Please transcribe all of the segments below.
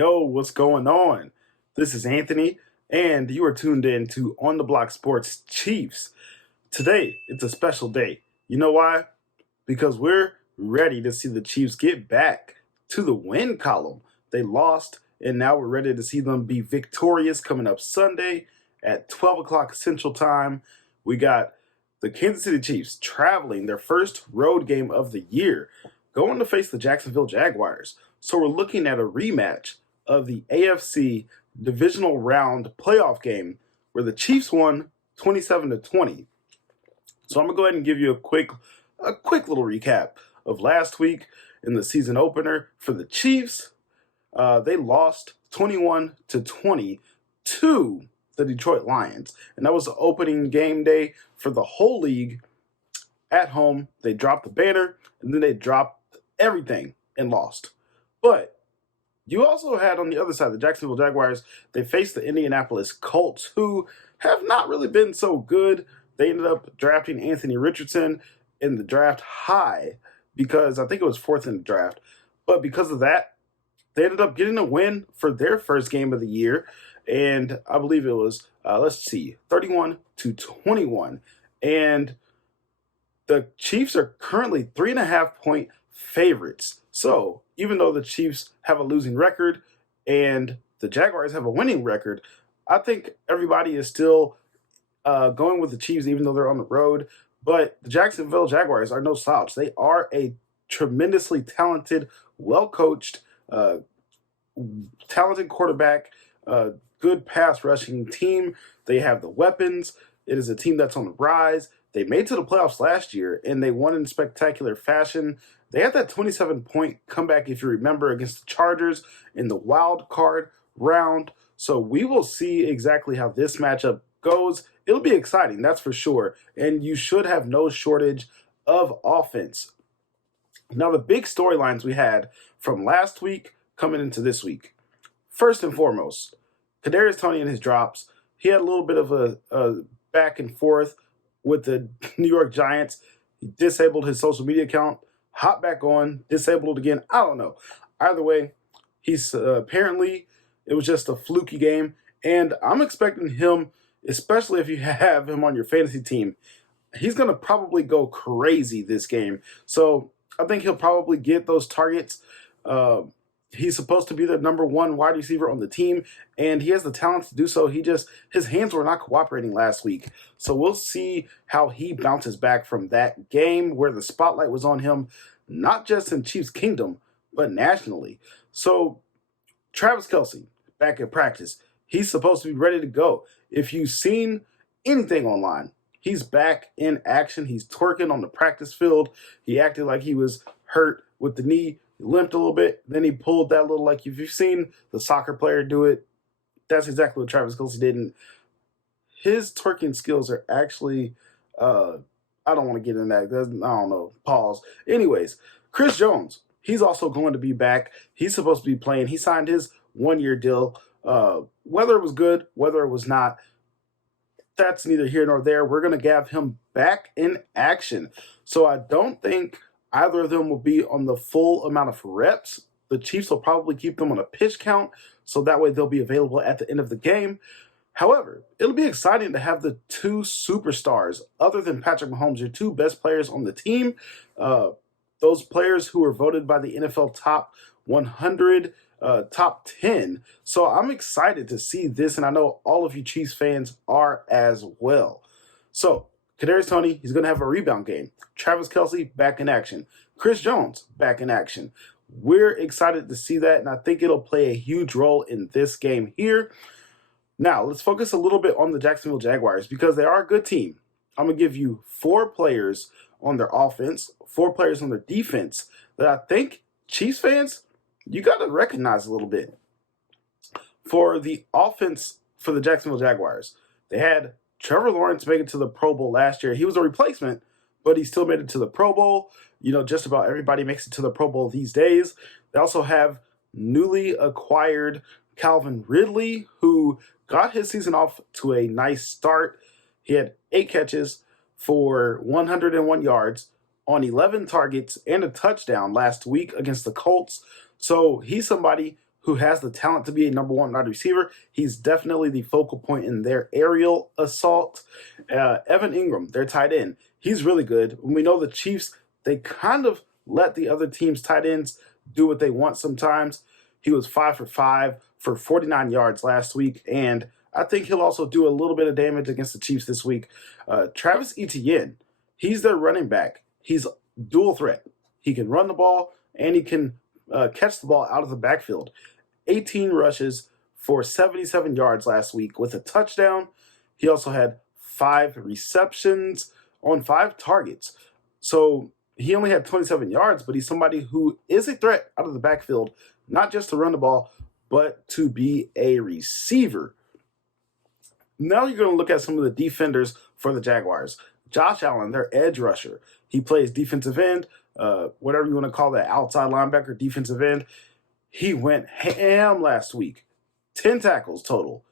Yo, what's going on? This is Anthony, and you are tuned in to On the Block Sports Chiefs. Today, it's a special day. You know why? Because we're ready to see the Chiefs get back to the win column. They lost, and now we're ready to see them be victorious coming up Sunday at 12 o'clock Central Time. We got the Kansas City Chiefs traveling their first road game of the year, going to face the Jacksonville Jaguars. So we're looking at a rematch of the AFC divisional round playoff game where the Chiefs won 27-20. So I'm gonna go ahead and give you a quick little recap of last week in the season opener for the Chiefs. They lost 21-20 to the Detroit Lions, and that was the opening game day for the whole league. At home, they dropped the banner, and then they dropped everything and lost. But you also had on the other side, the Jacksonville Jaguars, they faced the Indianapolis Colts, who have not really been so good. They ended up drafting Anthony Richardson in the draft high because I think it was fourth in the draft. But because of that, they ended up getting a win for their first game of the year. And I believe it was, 31-21. And the Chiefs are currently 3.5-point favorites. So even though the Chiefs have a losing record and the Jaguars have a winning record, I think everybody is still going with the Chiefs even though they're on the road. But the Jacksonville Jaguars are no slouch. They are a tremendously talented, well-coached, talented quarterback, good pass rushing team. They have the weapons. It is a team that's on the rise. They made it to the playoffs last year, and they won in spectacular fashion. They had that 27-point comeback, if you remember, against the Chargers in the wild card round. So we will see exactly how this matchup goes. It'll be exciting, that's for sure. And you should have no shortage of offense. Now, the big storylines we had from last week coming into this week. First and foremost, Kadarius Toney and his drops. He had a little bit of a back and forth with the New York Giants. He disabled his social media account, hopped back on, disabled it again. I don't know. Either way, he's apparently it was just a fluky game, and I'm expecting him, especially if you have him on your fantasy team, he's going to probably go crazy this game. So I think he'll probably get those targets. He's supposed to be the number one wide receiver on the team, and he has the talent to do so. His hands were not cooperating last week. So we'll see how he bounces back from that game where the spotlight was on him, not just in Chiefs Kingdom, but nationally. So Travis Kelce, back at practice, he's supposed to be ready to go. If you've seen anything online, he's back in action. He's twerking on the practice field. He acted like he was hurt with the knee. He limped a little bit. Then he pulled that little, like if you've seen the soccer player do it, that's exactly what Travis Kelce did. And his twerking skills are actually, I don't want to get in that. I don't know. Pause. Anyways, Chris Jones, he's also going to be back. He's supposed to be playing. He signed his one-year deal. Whether it was good, whether it was not, that's neither here nor there. We're going to have him back in action. So I don't think either of them will be on the full amount of reps. The Chiefs will probably keep them on a pitch count, so that way they'll be available at the end of the game. However, it'll be exciting to have the two superstars, other than Patrick Mahomes, your two best players on the team, those players who were voted by the NFL top 100, top 10. So I'm excited to see this, and I know all of you Chiefs fans are as well. So Kadarius Toney, he's going to have a rebound game. Travis Kelce, back in action. Chris Jones, back in action. We're excited to see that, and I think it'll play a huge role in this game here. Now, let's focus a little bit on the Jacksonville Jaguars because they are a good team. I'm going to give you 4 players on their offense, 4 players on their defense that I think Chiefs fans, you got to recognize a little bit. For the offense for the Jacksonville Jaguars, they had Trevor Lawrence make it to the Pro Bowl last year. He was a replacement, but he still made it to the Pro Bowl. You know, just about everybody makes it to the Pro Bowl these days. They also have newly acquired Calvin Ridley, who got his season off to a nice start. He had 8 catches for 101 yards on 11 targets and a touchdown last week against the Colts. So he's somebody who has the talent to be a number one wide receiver. He's definitely the focal point in their aerial assault. Evan Ingram, their tight end, he's really good. We know the Chiefs, they kind of let the other team's tight ends do what they want sometimes. He was 5 for 5 for 49 yards last week, and I think he'll also do a little bit of damage against the Chiefs this week. Travis Etienne, he's their running back. He's dual threat. He can run the ball and he can catch the ball out of the backfield. 18 rushes for 77 yards last week with a touchdown. He also had 5 receptions on 5 targets. So he only had 27 yards, but he's somebody who is a threat out of the backfield, not just to run the ball, but to be a receiver. Now you're going to look at some of the defenders for the Jaguars. Josh Allen, their edge rusher. He plays defensive end, whatever you want to call that, outside linebacker, defensive end. He went ham last week. 10 tackles total,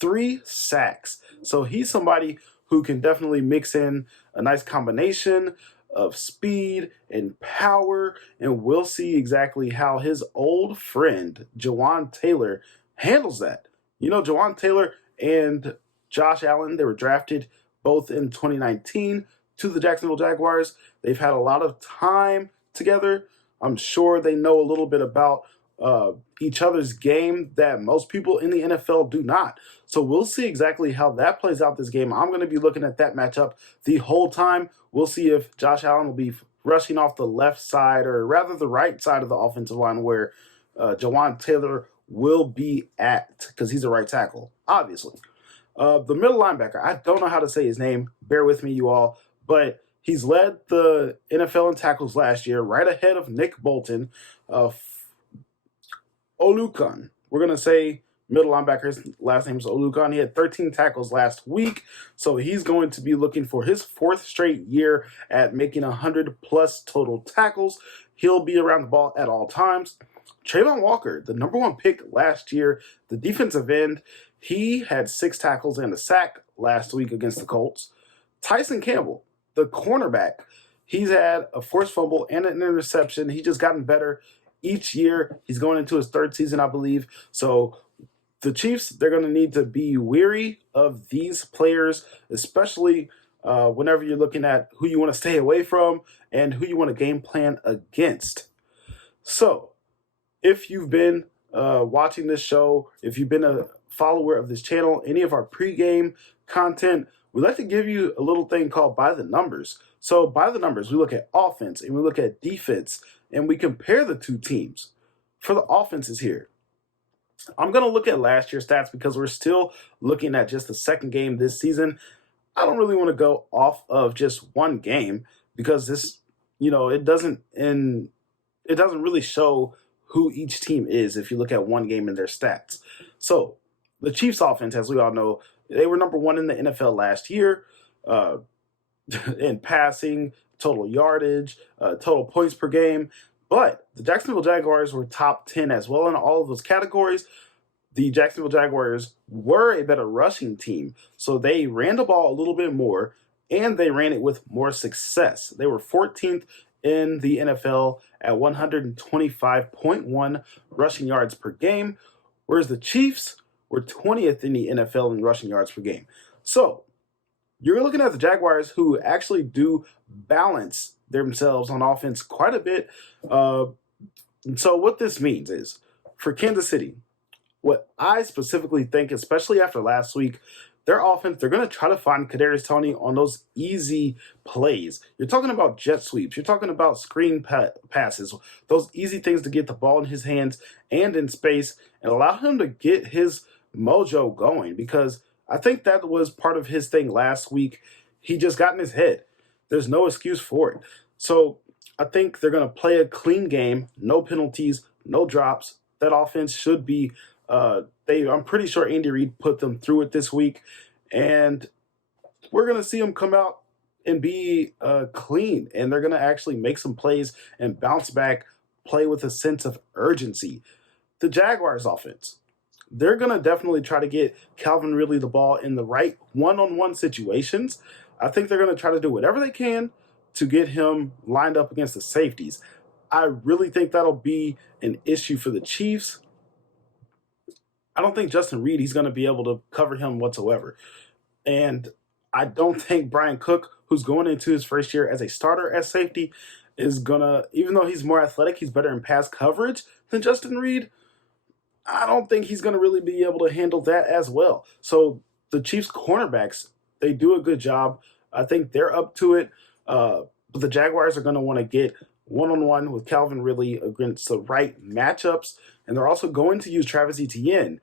3 sacks. So he's somebody who can definitely mix in a nice combination of speed and power, and we'll see exactly how his old friend, Jawan Taylor, handles that. You know, Jawan Taylor and Josh Allen, they were drafted both in 2019 to the Jacksonville Jaguars. They've had a lot of time together. I'm sure they know a little bit about each other's game that most people in the NFL do not. So we'll see exactly how that plays out this game. I'm going to be looking at that matchup the whole time. We'll see if Josh Allen will be rushing off the left side, or rather the right side of the offensive line, where Jawan Taylor will be at, because he's a right tackle, obviously. The middle linebacker, I don't know how to say his name. Bear with me, you all. But he's led the NFL in tackles last year, right ahead of Nick Bolton. Oluokun. We're going to say middle linebacker. His last name is Oluokun. He had 13 tackles last week, so he's going to be looking for his 4th straight year at making 100-plus total tackles. He'll be around the ball at all times. Trayvon Walker, the number 1 pick last year, the defensive end, he had 6 tackles and a sack last week against the Colts. Tyson Campbell, the cornerback, he's had a forced fumble and an interception. He's just gotten better each year. He's going into his 3rd season, I believe. So the Chiefs, they're going to need to be wary of these players, especially whenever you're looking at who you want to stay away from and who you want to game plan against. So if you've been watching this show, if you've been a follower of this channel, any of our pregame content, we like to give you a little thing called By the Numbers. So by the numbers, we look at offense and we look at defense, and we compare the two teams. For the offenses here, I'm going to look at last year's stats because we're still looking at just the second game this season. I don't really want to go off of just one game because this, it doesn't really show who each team is if you look at one game in their stats. So the Chiefs offense, as we all know, they were number 1 in the NFL last year in passing, total yardage, total points per game. But the Jacksonville Jaguars were top 10 as well in all of those categories. The Jacksonville Jaguars were a better rushing team, so they ran the ball a little bit more, and they ran it with more success. They were 14th in the NFL at 125.1 rushing yards per game, whereas the Chiefs were 20th in the NFL in rushing yards per game. So you're looking at the Jaguars, who actually do balance themselves on offense quite a bit. So what this means is, for Kansas City, what I specifically think, especially after last week, their offense, they're going to try to find Kadarius Toney on those easy plays. You're talking about jet sweeps. You're talking about screen passes, those easy things to get the ball in his hands and in space and allow him to get his mojo going, because I think that was part of his thing last week. He just got in his head. There's no excuse for it. So I think they're going to play a clean game, no penalties, no drops. That offense should be I'm pretty sure Andy Reid put them through it this week, and we're going to see them come out and be clean, and they're going to actually make some plays and bounce back, play with a sense of urgency. The Jaguars offense, they're going to definitely try to get Calvin Ridley the ball in the right one-on-one situations. I think they're going to try to do whatever they can to get him lined up against the safeties. I really think that'll be an issue for the Chiefs. I don't think Justin Reed, he's going to be able to cover him whatsoever. And I don't think Brian Cook, who's going into his first year as a starter at safety, is going to, even though he's more athletic, he's better in pass coverage than Justin Reed. I don't think he's going to really be able to handle that as well. So the Chiefs cornerbacks, they do a good job. I think they're up to it. But the Jaguars are going to want to get one-on-one with Calvin Ridley against the right matchups. And they're also going to use Travis Etienne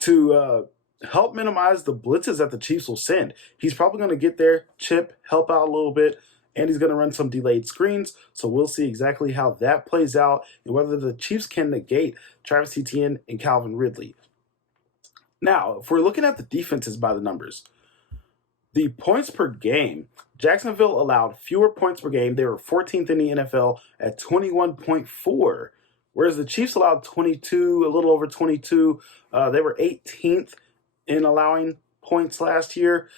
to help minimize the blitzes that the Chiefs will send. He's probably going to get there, chip, help out a little bit, and he's going to run some delayed screens. So we'll see exactly how that plays out and whether the Chiefs can negate Travis Etienne and Calvin Ridley. Now, if we're looking at the defenses by the numbers, the points per game, Jacksonville allowed fewer points per game. They were 14th in the NFL at 21.4, whereas the Chiefs allowed 22, a little over 22. They were 18th in allowing points last year.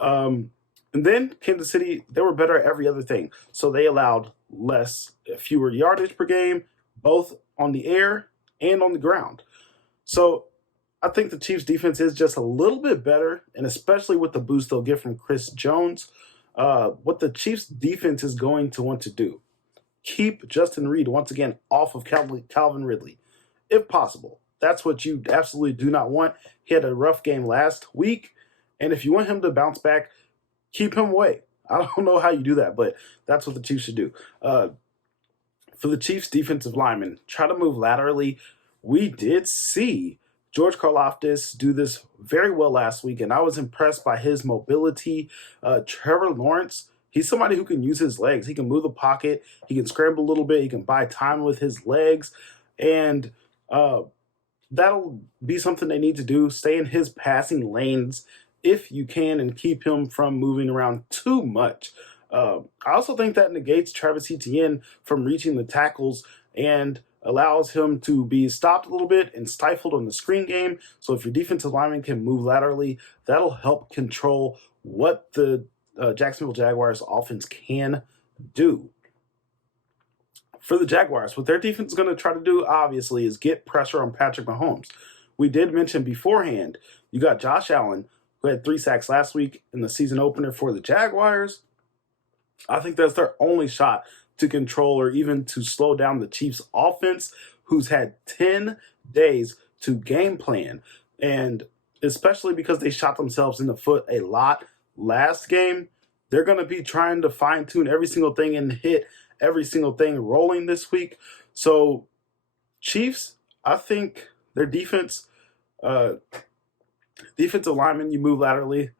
And then Kansas City, they were better at every other thing. So they allowed fewer yardage per game, both on the air and on the ground. So I think the Chiefs' defense is just a little bit better, and especially with the boost they'll get from Chris Jones, what the Chiefs' defense is going to want to do, keep Justin Reed once again off of Calvin Ridley, if possible. That's what you absolutely do not want. He had a rough game last week, and if you want him to bounce back, keep him away. I don't know how you do that, but that's what the Chiefs should do. For the Chiefs' defensive linemen, try to move laterally. We did see George Karlaftis do this very well last week, and I was impressed by his mobility. Trevor Lawrence, he's somebody who can use his legs. He can move the pocket. He can scramble a little bit. He can buy time with his legs. And that'll be something they need to do. Stay in his passing lanes if you can and keep him from moving around too much. I also think that negates Travis Etienne from reaching the tackles and allows him to be stopped a little bit and stifled on the screen game. So if your defensive lineman can move laterally, that'll help control what the Jacksonville Jaguars offense can do. For the Jaguars, what their defense is going to try to do, obviously, is get pressure on Patrick Mahomes. We did mention beforehand, you got Josh Allen, who had 3 sacks last week in the season opener for the Jaguars. I think that's their only shot to control or even to slow down the Chiefs' offense, who's had 10 days to game plan. And especially because they shot themselves in the foot a lot last game, they're going to be trying to fine-tune every single thing and hit every single thing rolling this week. So Chiefs, I think their defensive linemen, you move laterally.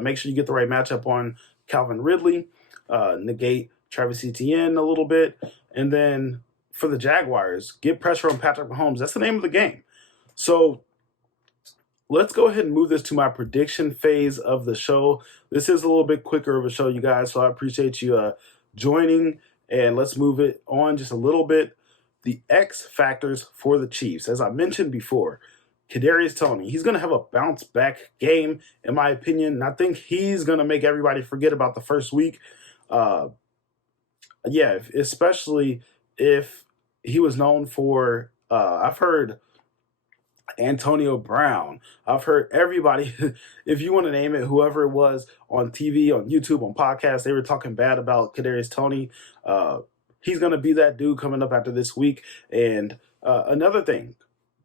Make sure you get the right matchup on Calvin Ridley. Negate Travis Etienne a little bit. And then for the Jaguars, get pressure on Patrick Mahomes. That's the name of the game. So let's go ahead and move this to my prediction phase of the show. This is a little bit quicker of a show, you guys, so I appreciate you joining. And let's move it on just a little bit. The X factors for the Chiefs. As I mentioned before, Kadarius Toney, he's going to have a bounce-back game, in my opinion. And I think he's going to make everybody forget about the first week. Especially if he was known for, I've heard Antonio Brown. I've heard everybody, if you want to name it, whoever it was on TV, on YouTube, on podcasts, they were talking bad about Kadarius Toney. He's going to be that dude coming up after this week. And another thing,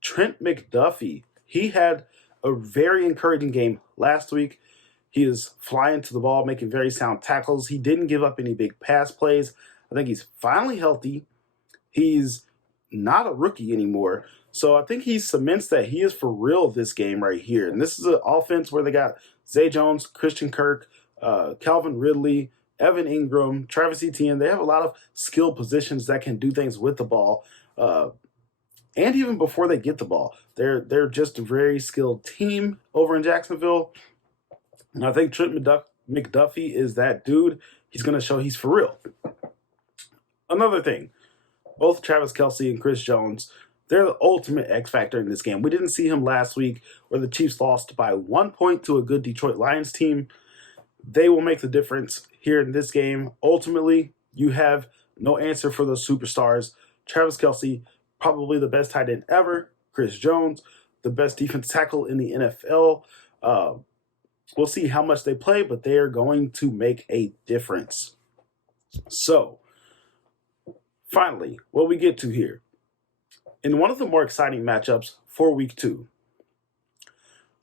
Trent McDuffie, he had a very encouraging game last week. He is flying to the ball, making very sound tackles. He didn't give up any big pass plays. I think he's finally healthy. He's not a rookie anymore. So I think he cements that he is for real this game right here. And this is an offense where they got Zay Jones, Christian Kirk, Calvin Ridley, Evan Ingram, Travis Etienne. They have a lot of skill positions that can do things with the ball. And even before they get the ball, they're just a very skilled team over in Jacksonville. And I think Trent McDuffie is that dude. He's going to show he's for real. Another thing, both Travis Kelce and Chris Jones, they're the ultimate X factor in this game. We didn't see him last week where the Chiefs lost by 1 point to a good Detroit Lions team. They will make the difference here in this game. Ultimately, you have no answer for those superstars. Travis Kelce, probably the best tight end ever. Chris Jones, the best defense tackle in the NFL. We'll see how much they play, but they are going to make a difference. So, finally, what we get to here. In one of the more exciting matchups for week 2,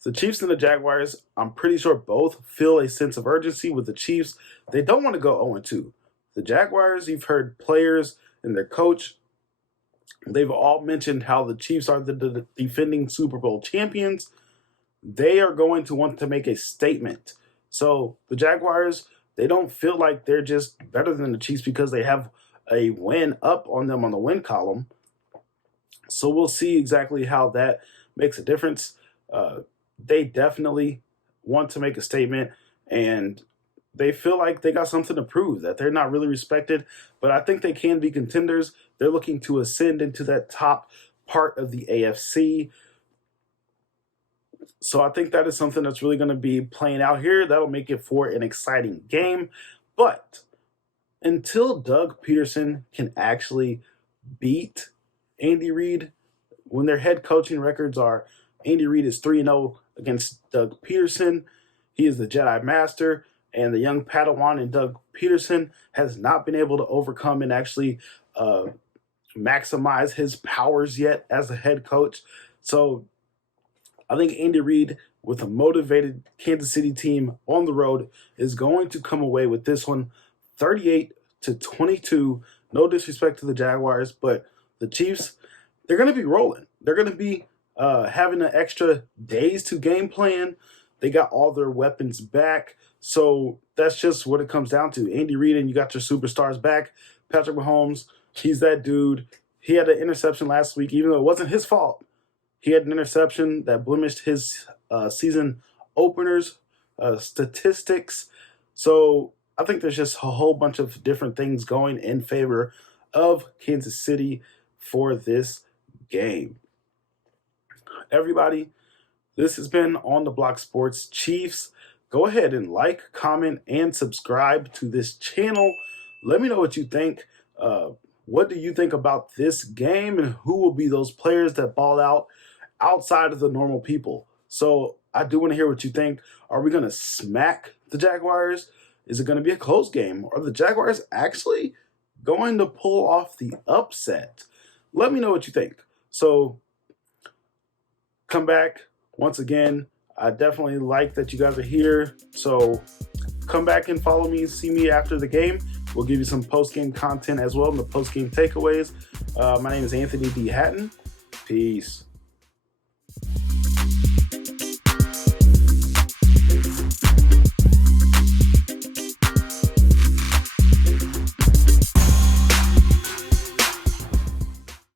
the Chiefs and the Jaguars, I'm pretty sure both feel a sense of urgency with the Chiefs. They don't want to go 0-2. The Jaguars, you've heard players and their coach, they've all mentioned how the Chiefs are the defending Super Bowl champions. They are going to want to make a statement. So the Jaguars, they don't feel like they're just better than the Chiefs because they have a win up on them on the win column. So we'll see exactly how that makes a difference. They definitely want to make a statement, and they feel like they got something to prove, that they're not really respected, but I think they can be contenders. They're looking to ascend into that top part of the AFC. So I think that is something that's really going to be playing out here. That'll make it for an exciting game. But until Doug Peterson can actually beat Andy Reid, when their head coaching records are Andy Reid is 3-0 against Doug Peterson. He is the Jedi Master, and the young Padawan in Doug Peterson has not been able to overcome and actually maximize his powers yet as a head coach. So I think Andy Reid, with a motivated Kansas City team on the road, is going to come away with this one 38-22. No disrespect to the Jaguars, but the Chiefs, they're going to be rolling. They're going to be having an extra days to game plan. They got all their weapons back. So that's just what it comes down to. Andy Reid, and you got your superstars back. Patrick Mahomes, he's that dude. He had an interception last week, even though it wasn't his fault. He had an interception that blemished his season openers statistics. So I think there's just a whole bunch of different things going in favor of Kansas City for this game. Everybody, this has been On the Block Sports Chiefs. Go ahead and like, comment, and subscribe to this channel. Let me know what you think. What do you think about this game, and who will be those players that ball out outside of the normal people? So I do want to hear what you think. Are we going to smack the Jaguars? Is it going to be a close game? Are the Jaguars actually going to pull off the upset? Let me know what you think. So come back once again. I definitely like that you guys are here. So come back and follow me, see me after the game. We'll give you some post-game content as well in the post-game takeaways. My name is Anthony D. Hatton. Peace.